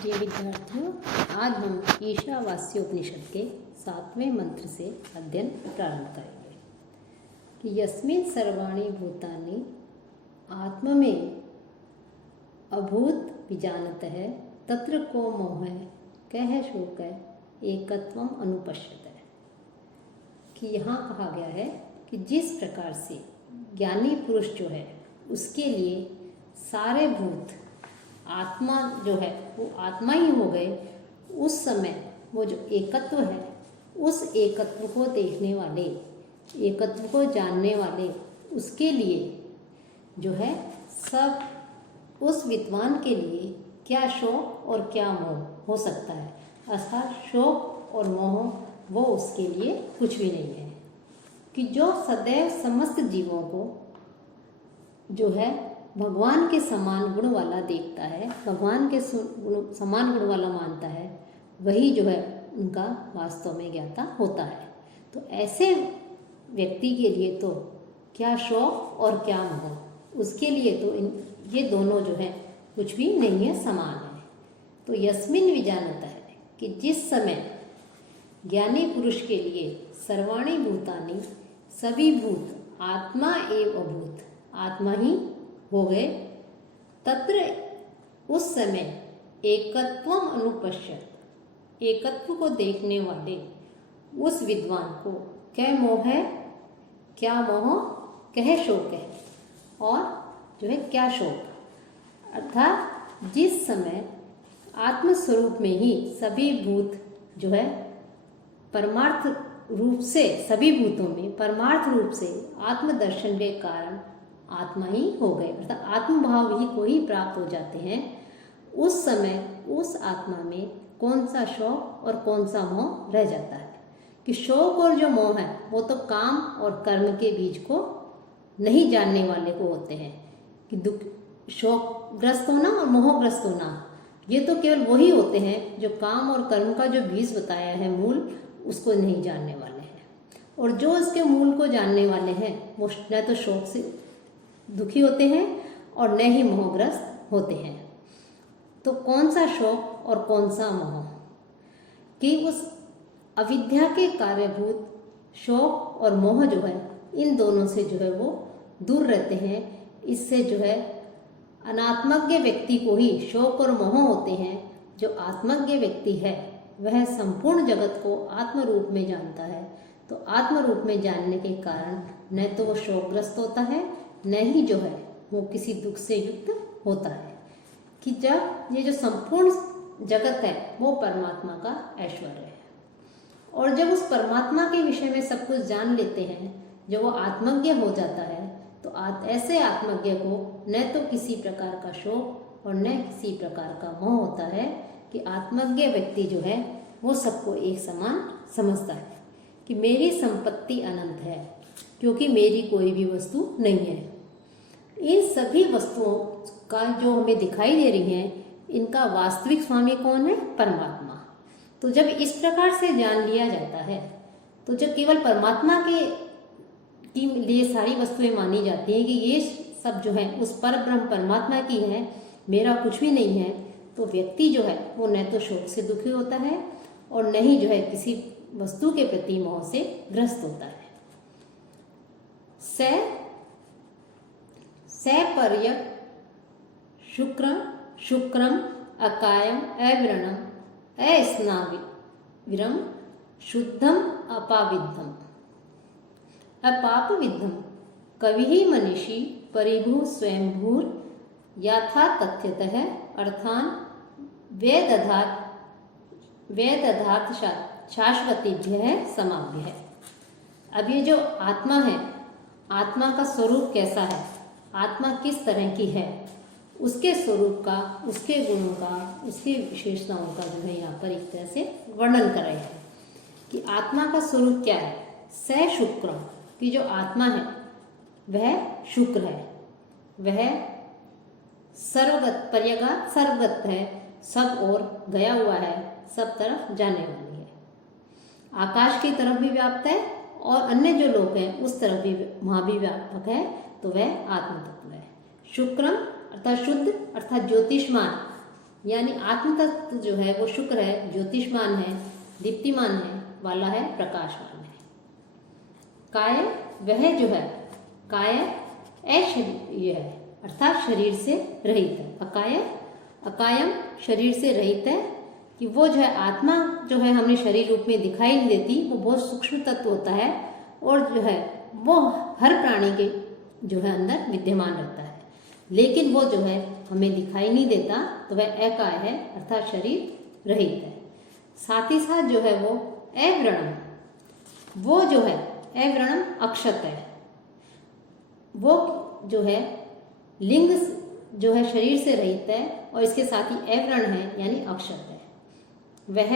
प्रिय विद्यार्थियों, आज हम ईशावास्योपनिषद के 7वें मंत्र से अध्ययन प्रारंभ करेंगे कि यस्मिन् सर्वाणि भूतानि आत्म में अभूत विजानतः तत्र को मोहः कह शोकः एकत्वम अनुपश्यतः। कि यहाँ कहा गया है कि जिस प्रकार से ज्ञानी पुरुष जो है उसके लिए सारे भूत आत्मा जो है वो आत्मा ही हो गए, उस समय वो जो एकत्व है उस एकत्व को देखने वाले, एकत्व को जानने वाले, उसके लिए जो है सब उस विद्वान के लिए क्या शोक और क्या मोह हो सकता है। अर्थात शोक और मोह वो उसके लिए कुछ भी नहीं है। कि जो सदैव समस्त जीवों को जो है भगवान के समान गुण वाला देखता है, भगवान के समान गुण वाला मानता है, वही जो है उनका वास्तव में ज्ञाता होता है। तो ऐसे व्यक्ति के लिए तो क्या शोक और क्या मोह, उसके लिए तो ये दोनों जो है कुछ भी नहीं है, समान है। तो यस्मिन् विजानतः है कि जिस समय ज्ञानी पुरुष के लिए सर्वाणि भूतानि सभी भूत आत्मा एव अभूत, आत्मा ही हो गए, तत्र उस समय एकत्वम अनुपश्यत, एकत्व को देखने वाले उस विद्वान को क्या मोह है, क्या मोह कह शोक है, और जो है क्या शोक। अर्थात जिस समय आत्मस्वरूप में ही सभी भूत जो है परमार्थ रूप से, सभी भूतों में परमार्थ रूप से आत्मदर्शन के कारण आत्मा ही हो गए, अर्थात आत्मभाव ही को ही प्राप्त हो जाते हैं। उस समय उस आत्मा में कौन सा शोक और कौन सा मोह रह जाता है। कि शोक और जो मोह है वो तो काम और कर्म के बीच को नहीं जानने वाले को होते हैं। कि दुख, शोकग्रस्त होना और मोहग्रस्त होना, ये तो केवल वही होते हैं जो काम और कर्म का जो बीज बताया है, मूल, उसको नहीं जानने वाले हैं। और जो इसके मूल को जानने वाले हैं वो न तो शोक से दुखी होते हैं और न ही मोहग्रस्त होते हैं। तो कौन सा शोक और कौन सा मोह, कि उस अविद्या के कार्यभूत शोक और मोह जो है इन दोनों से जो है वो दूर रहते हैं। इससे जो है अनात्मज्ञ व्यक्ति को ही शोक और मोह होते हैं। जो आत्मज्ञ व्यक्ति है वह संपूर्ण जगत को आत्म रूप में जानता है। तो आत्म रूप में जानने के कारण न तो वो शोकग्रस्त होता है, न ही जो है वो किसी दुख से युक्त होता है। कि जब ये जो संपूर्ण जगत है वो परमात्मा का ऐश्वर्य है, और जब उस परमात्मा के विषय में सब कुछ जान लेते हैं, जब वो आत्मज्ञ हो जाता है, तो ऐसे आत्मज्ञ को न तो किसी प्रकार का शोक और न किसी प्रकार का मोह होता है। कि आत्मज्ञ व्यक्ति जो है वो सबको एक समान समझता है कि मेरी संपत्ति अनंत है, क्योंकि मेरी कोई भी वस्तु नहीं है। इन सभी वस्तुओं का जो हमें दिखाई दे रही हैं, इनका वास्तविक स्वामी कौन है? परमात्मा। तो जब इस प्रकार से जान लिया जाता है, तो जब केवल परमात्मा के लिए सारी वस्तुएं मानी जाती हैं कि ये सब जो है उस पर ब्रह्म परमात्मा की है, मेरा कुछ भी नहीं है, तो व्यक्ति जो है वो न तो शोक से दुखी होता है और न ही जो है किसी वस्तु के प्रति मोह से ग्रस्त होता है। सपर्यक शुक्रम अकायम अविरणम अस्नाविरम शुद्धम अपाविद्धम अपापविद्धम कवि मनीषी परिभू स्वयंभूर यथा तथ्यतः अर्थान वेदधात शाश्वतीभ्य समाभ्य है। अब ये जो आत्मा है, आत्मा का स्वरूप कैसा है, आत्मा किस तरह की है, उसके स्वरूप का, उसके गुणों का, उसकी विशेषताओं का जो है यहाँ पर एक तरह से वर्णन कर रहे हैं। कि आत्मा का स्वरूप क्या है। स शुक्रम, कि जो आत्मा है वह शुक्र है, वह सर्वगत, पर्यगात सर्वगत है, सब ओर गया हुआ है, सब तरफ जाने वाली है, आकाश की तरफ भी व्याप्त है और अन्य जो लोग हैं उस तरफ भी, वहाँ भी व्यापक है। तो वह आत्म तत्व है। शुक्रम अर्थात शुद्ध, अर्थात ज्योतिषमान, यानी आत्म तत्व जो है वो शुक्र है, ज्योतिषमान है, दीप्तिमान है, वाला है, प्रकाशमान है। काय वह जो है, काय अशरीर है अर्थात शरीर से रहित है। अकाय अकायम शरीर से रहित है कि वो जो है आत्मा जो है हमें शरीर रूप में दिखाई नहीं देती, वो बहुत सूक्ष्म तत्व होता है और जो है वो हर प्राणी के जो है अंदर विद्यमान रहता है, लेकिन वो जो है हमें दिखाई नहीं देता, तो वह अकाय है अर्थात शरीर रहित है। साथ ही साथ जो है वो अव्रणम, वो जो है अव्रणम अक्षत है, वो जो है लिंग जो है शरीर से रहित है और इसके साथ ही अव्रण है यानी अक्षत है। वह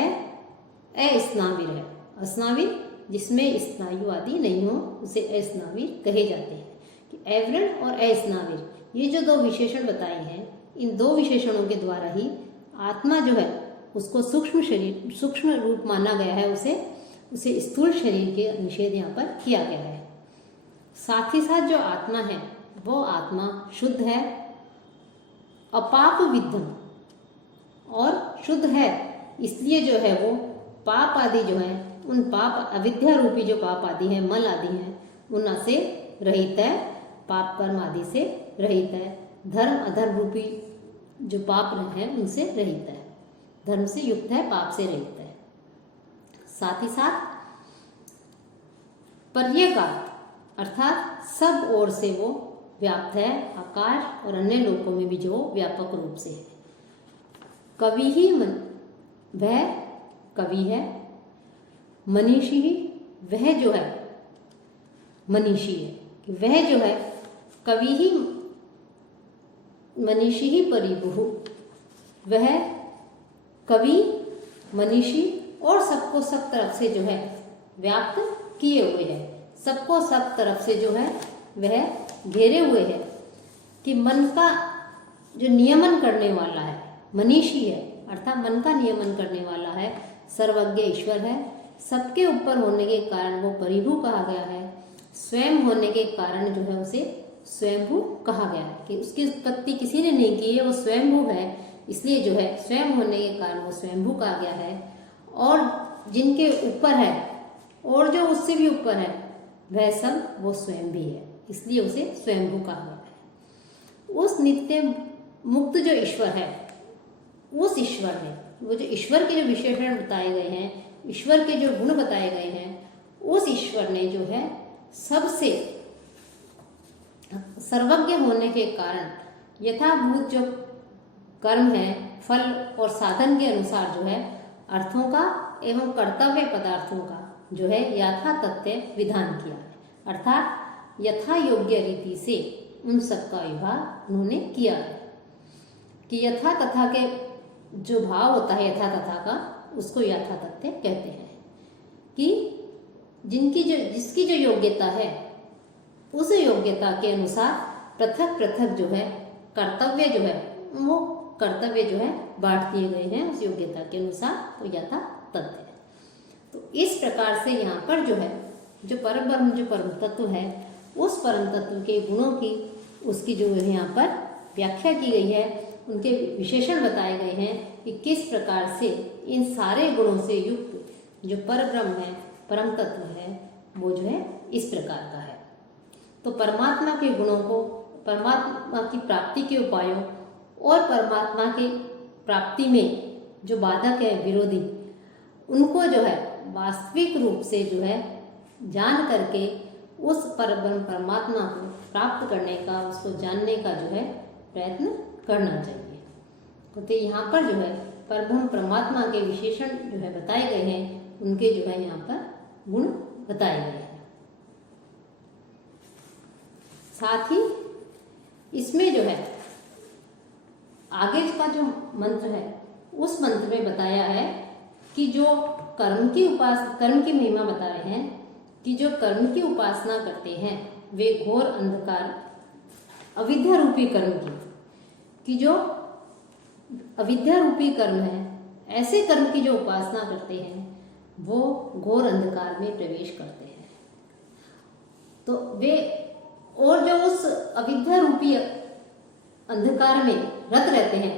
अस्नाविर है, अस्नाविर जिसमें स्नायु आदि नहीं हो उसे अस्नाविर कहे जाते हैं। कि अव्रण और अस्नाविर ये जो दो विशेषण बताए हैं, इन दो विशेषणों के द्वारा ही आत्मा जो है उसको सूक्ष्म शरीर, सूक्ष्म रूप माना गया है, उसे स्थूल शरीर के निषेध यहाँ पर किया गया है। साथ ही साथ जो आत्मा है वो आत्मा शुद्ध है, अपाप विद्धम और शुद्ध है, इसलिए जो है वो पाप आदि जो है उन पाप अविद्या रूपी जो पाप आदि है, मल आदि है, उनसे रहित है, पाप कर्म आदि से रहित है, धर्म अधर्म रूपी जो पाप है उनसे रहित है, धर्म से युक्त है, पाप से रहित है। साथ ही साथ पर्यगात अर्थात सब ओर से वो व्याप्त है, आकाश और अन्य लोकों में भी जो व्यापक रूप से है। कवि ही वह कवि है, मनीषी ही वह जो है मनीषी है, वह जो है कवि ही मनीषी ही परिभु, वह कवि मनीषी और सबको सब तरफ से जो है व्याप्त किए हुए है, सबको सब तरफ से जो है वह घेरे हुए है। कि मन का जो नियमन करने वाला है मनीषी है अर्थात मन का नियमन करने वाला है, सर्वज्ञ ईश्वर है, सबके ऊपर होने के कारण वो परिभू कहा गया है, स्वयं होने के कारण जो है उसे स्वयंभू कहा गया है कि उसकी उत्पत्ति किसी ने नहीं की है, वो स्वयंभू है, इसलिए जो है स्वयं होने के कारण वो स्वयंभू कहा गया है। और जिनके ऊपर है और जो उससे भी ऊपर है वह सब वो स्वयं भी है, इसलिए उसे स्वयंभू कहा गया है। उस नित्य मुक्त जो ईश्वर है, उस ईश्वर ने वो जो ईश्वर के जो विशेषण बताए गए हैं, ईश्वर के जो गुण बताए गए हैं, उस ईश्वर ने जो है सबसे सर्वज्ञ होने के कारण यथाभूत जो कर्म है, फल और साधन के अनुसार जो है अर्थों का एवं कर्तव्य पदार्थों का जो है यथा तथ्य विधान किया है, अर्थात यथा योग्य रीति से उन सबका विभाग उन्होंने किया है। कि यथा तथा के जो भाव होता है यथा तथा का, उसको यथा तथ्य कहते हैं। कि जिसकी जो योग्यता है उस योग्यता के अनुसार पृथक पृथक जो है कर्तव्य जो है वो कर्तव्य जो है बांट दिए गए हैं उस योग्यता के अनुसार, तो यथा तथ्य है। तो इस प्रकार से यहाँ पर जो है जो परब्रह्म जो परम तत्व है, उस परम तत्व के गुणों की उसकी जो है यहाँ पर व्याख्या की गई है, उनके विशेषण बताए गए हैं कि किस प्रकार से इन सारे गुणों से युक्त जो परब्रह्म है, परम तत्व है, वो जो है इस प्रकार का है। तो परमात्मा के गुणों को, परमात्मा की प्राप्ति के उपायों और परमात्मा की प्राप्ति में जो बाधक है, विरोधी, उनको जो है वास्तविक रूप से जो है जान करके उस परब्रह्म परमात्मा को प्राप्त करने का, उसको जानने का जो है प्रयत्न करना चाहिए। तो यहाँ पर जो है परब्रह्म परमात्मा के विशेषण जो है बताए गए हैं, उनके जो है यहाँ पर गुण बताए गए हैं। साथ ही इसमें जो है आगे का जो मंत्र है उस मंत्र में बताया है कि जो कर्म की महिमा बता रहे हैं कि जो कर्म की उपासना करते हैं वे घोर अंधकार अविद्या रूपी कर्म की जो अविद्या रूपी कर्म है, ऐसे कर्म की जो उपासना करते हैं वो घोर अंधकार में प्रवेश करते हैं। तो वे और जो उस अविद्या रूपी अंधकार में रत रहते हैं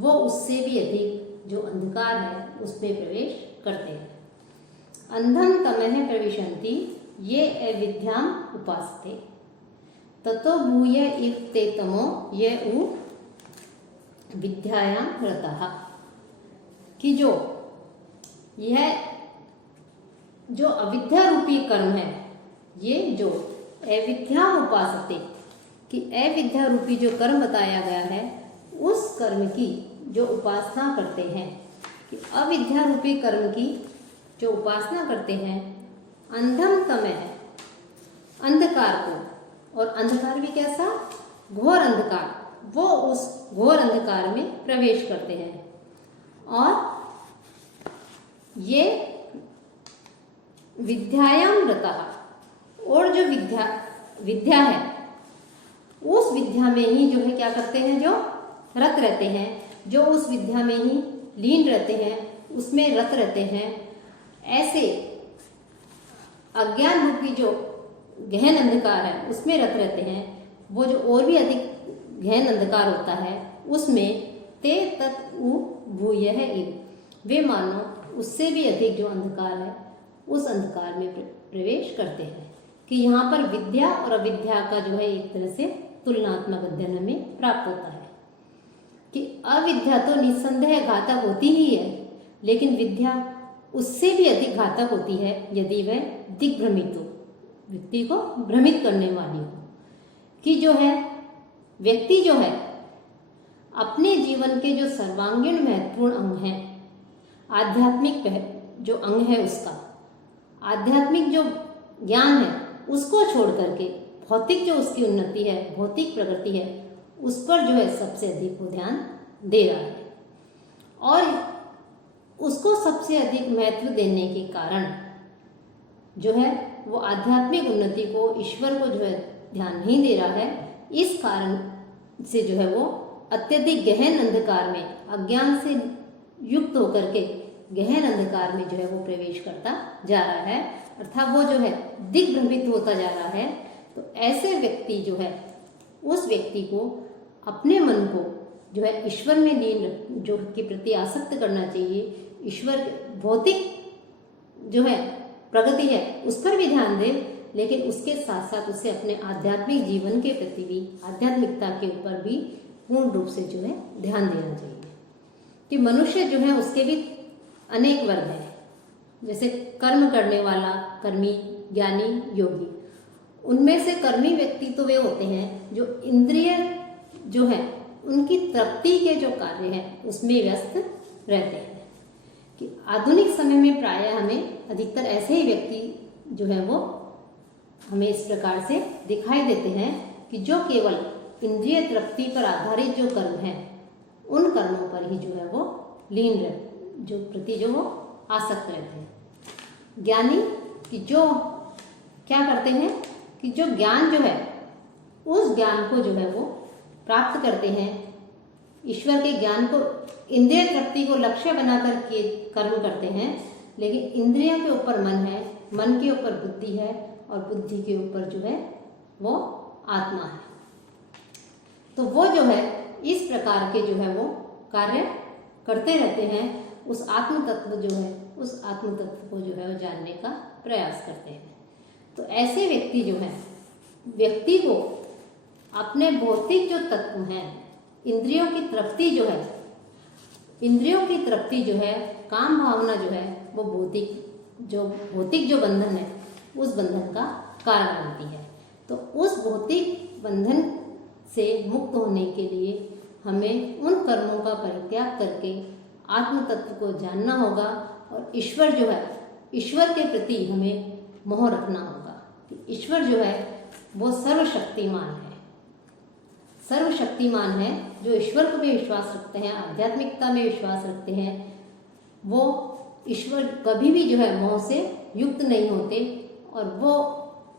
वो उससे भी अधिक जो अंधकार है उसमें प्रवेश करते हैं। अंधं तमः प्रविशन्ति ये अविद्याम् उपासते ततो भूय इव ते तमो ये उ विद्यायां रतः। कि जो यह जो अविद्या रूपी कर्म है, ये जो अविद्याम् उपासते कि अविद्या रूपी जो कर्म बताया गया है उस कर्म की जो उपासना करते हैं, कि अविद्या रूपी कर्म की जो उपासना करते हैं, अंधम तमः अंधकार को, और अंधकार भी कैसा, घोर अंधकार, वो उस घोर अंधकार में प्रवेश करते हैं। और ये विद्यायाम रतः, और जो विद्या है उस विद्या में ही जो है क्या करते हैं, जो रत रहते हैं, जो उस विद्या में ही लीन रहते हैं, उसमें रत रहते हैं। ऐसे अज्ञान रूपी जो गहन अंधकार है उसमें रत रहते हैं। वो जो और भी अधिक गहन अंधकार होता है उसमें ते तत् उ भूयः इव, वे मानो उससे भी अधिक जो अंधकार है उस अंधकार में प्रवेश करते हैं। कि यहाँ पर विद्या और अविद्या का जो है एक तरह से तुलनात्मक अध्ययन हमें प्राप्त होता है कि अविद्या तो निस्संदेह घातक होती ही है, लेकिन विद्या उससे भी अधिक घातक होती है यदि वह दिग्भ्रमित हो, व्यक्ति को भ्रमित करने वाली हो। कि जो है व्यक्ति जो है अपने जीवन के जो सर्वांगीण महत्वपूर्ण अंग हैं, आध्यात्मिक जो अंग है उसका आध्यात्मिक जो ज्ञान है उसको छोड़ करके भौतिक जो उसकी उन्नति है, भौतिक प्रगति है, उस पर जो है सबसे अधिक वो ध्यान दे रहा है। और उसको सबसे अधिक महत्व देने के कारण जो है वो आध्यात्मिक उन्नति को, ईश्वर को जो है ध्यान नहीं दे रहा है। इस कारण से जो है वो अत्यधिक गहन अंधकार में, अज्ञान से युक्त होकर के गहन अंधकार में जो है वो प्रवेश करता जा रहा है, अर्थात वो जो है दिग्भ्रमित होता जा रहा है। तो ऐसे व्यक्ति जो है उस व्यक्ति को अपने मन को जो है ईश्वर में लीन जो के प्रति आसक्त करना चाहिए। ईश्वर भौतिक जो है प्रगति है उस पर भी ध्यान दे, लेकिन उसके साथ साथ उसे अपने आध्यात्मिक जीवन के प्रति भी, आध्यात्मिकता के ऊपर भी पूर्ण रूप से जो है ध्यान देना चाहिए। कि मनुष्य जो है उसके भी अनेक वर्ग हैं, जैसे कर्म करने वाला, कर्मी, ज्ञानी, योगी। उनमें से कर्मी व्यक्ति तो वे होते हैं जो इंद्रिय जो है उनकी तृप्ति के जो कार्य हैं उसमें व्यस्त रहते हैं। कि आधुनिक समय में प्रायः हमें अधिकतर ऐसे ही व्यक्ति जो है वो हमें इस प्रकार से दिखाई देते हैं कि जो केवल इंद्रिय तृप्ति पर आधारित जो कर्म है उन कर्मों पर ही जो है वो लीन रहते, जो प्रति जो वो आसक्त रहते हैं। ज्ञानी कि जो क्या करते हैं कि जो ज्ञान जो है उस ज्ञान को जो है वो प्राप्त करते हैं, ईश्वर के ज्ञान को, इंद्रिय तृप्ति को लक्ष्य बनाकर के कर्म करते हैं। लेकिन इंद्रियों के ऊपर मन है, मन के ऊपर बुद्धि है, और बुद्धि के ऊपर जो है वो आत्मा है। तो वो जो है इस प्रकार के जो है वो कार्य करते रहते हैं। उस आत्म तत्व जो है, उस आत्म तत्व को जो है वो जानने का प्रयास करते हैं। तो ऐसे व्यक्ति जो है व्यक्ति को अपने भौतिक जो तत्व हैं, इंद्रियों की तृप्ति जो है, इंद्रियों की तृप्ति जो है, काम भावना जो है वो भौतिक जो बंधन है उस बंधन का कारण बनती है। तो उस भौतिक बंधन से मुक्त होने के लिए हमें उन कर्मों का परित्याग करके आत्म तत्व को जानना होगा, और ईश्वर जो है, ईश्वर के प्रति हमें मोह रखना होगा। ईश्वर जो है वो सर्वशक्तिमान है, सर्वशक्तिमान है। जो ईश्वर को भी विश्वास रखते हैं, आध्यात्मिकता में विश्वास रखते हैं, वो ईश्वर कभी भी जो है मोह से युक्त नहीं होते, और वो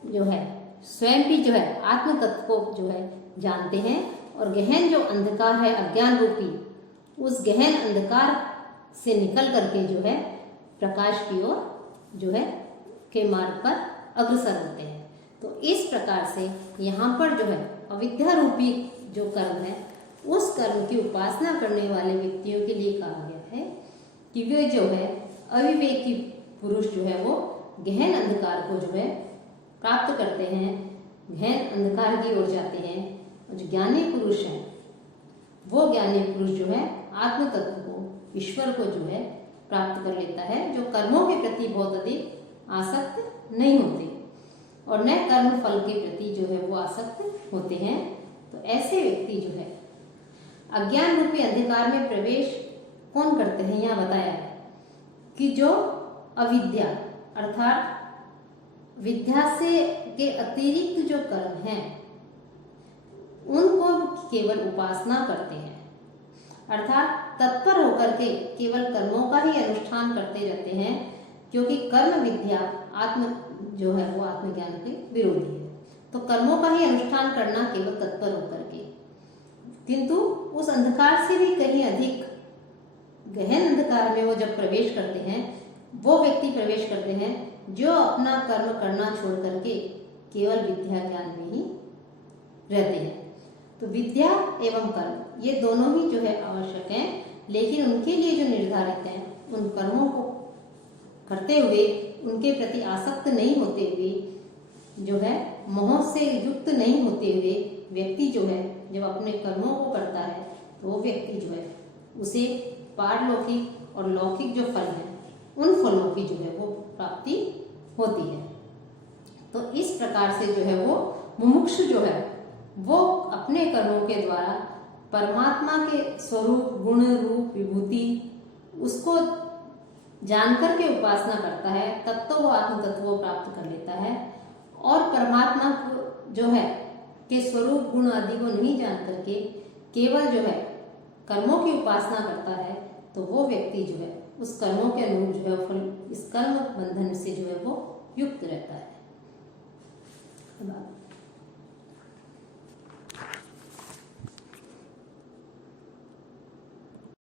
जो है स्वयं भी जो है आत्म तत्व को जो है जानते हैं, और गहन जो अंधकार है अज्ञान रूपी, उस गहन अंधकार से निकल करके जो है प्रकाश की ओर जो है के मार्ग पर अग्रसर होते हैं। तो इस प्रकार से यहाँ पर जो है अविद्या रूपी जो कर्म है उस कर्म की उपासना करने वाले व्यक्तियों के लिए कहा गया है कि वे जो है अविवेकी पुरुष जो है वो गहन अंधकार को जो है प्राप्त करते हैं, गहन अंधकार की ओर जाते हैं। और जो ज्ञानी पुरुष हैं वो ज्ञानी पुरुष जो है आत्म तत्व को, ईश्वर को जो है प्राप्त कर लेता है, जो कर्मों के प्रति बहुत अधिक आसक्त नहीं होते और न कर्म फल के प्रति जो है वो आसक्त होते हैं। तो ऐसे व्यक्ति जो है अज्ञान रूपी अंधकार में प्रवेश कौन करते हैं, यहाँ बताया है कि जो अविद्या अर्थात विद्या से के अतिरिक्त जो कर्म हैं उनको केवल उपासना करते हैं, अर्थात तत्पर होकर के केवल कर्मों का ही अनुष्ठान करते रहते हैं, क्योंकि कर्म विद्या आत्म जो है वो आत्मज्ञान के विरोधी है। तो कर्मों का ही अनुष्ठान करना केवल तत्पर होकर के, किंतु उस अंधकार से भी कहीं अधिक गहन अंधकार में वो जब प्रवेश करते हैं, वो व्यक्ति प्रवेश करते हैं जो अपना कर्म करना छोड़ करके केवल विद्या ज्ञान में ही रहते हैं। तो विद्या एवं कर्म ये दोनों ही जो है आवश्यक हैं, लेकिन उनके लिए जो निर्धारित हैं उन कर्मों को करते हुए उनके प्रति आसक्त नहीं होते हुए जो है मोह से युक्त नहीं होते हुए व्यक्ति जो है जब अपने कर्मों को करता है तो वो व्यक्ति जो है उसे पारलौकिक और लौकिक जो फल है उन फलों की जो है वो प्राप्ति होती है। तो इस प्रकार से जो है वो मुमुक्षु जो है वो अपने कर्मों के द्वारा परमात्मा के स्वरूप, गुण, रूप, विभूति उसको जानकर के उपासना करता है, तब तो वो आत्म तत्व को प्राप्त कर लेता है। और परमात्मा को जो है के स्वरूप, गुण आदि को नहीं जान करके केवल जो है कर्मों की उपासना करता है, तो वो व्यक्ति जो है उस कर्मों के अनुरूप जो है फल इस कर्म बंधन से जो है वो युक्त रहता है।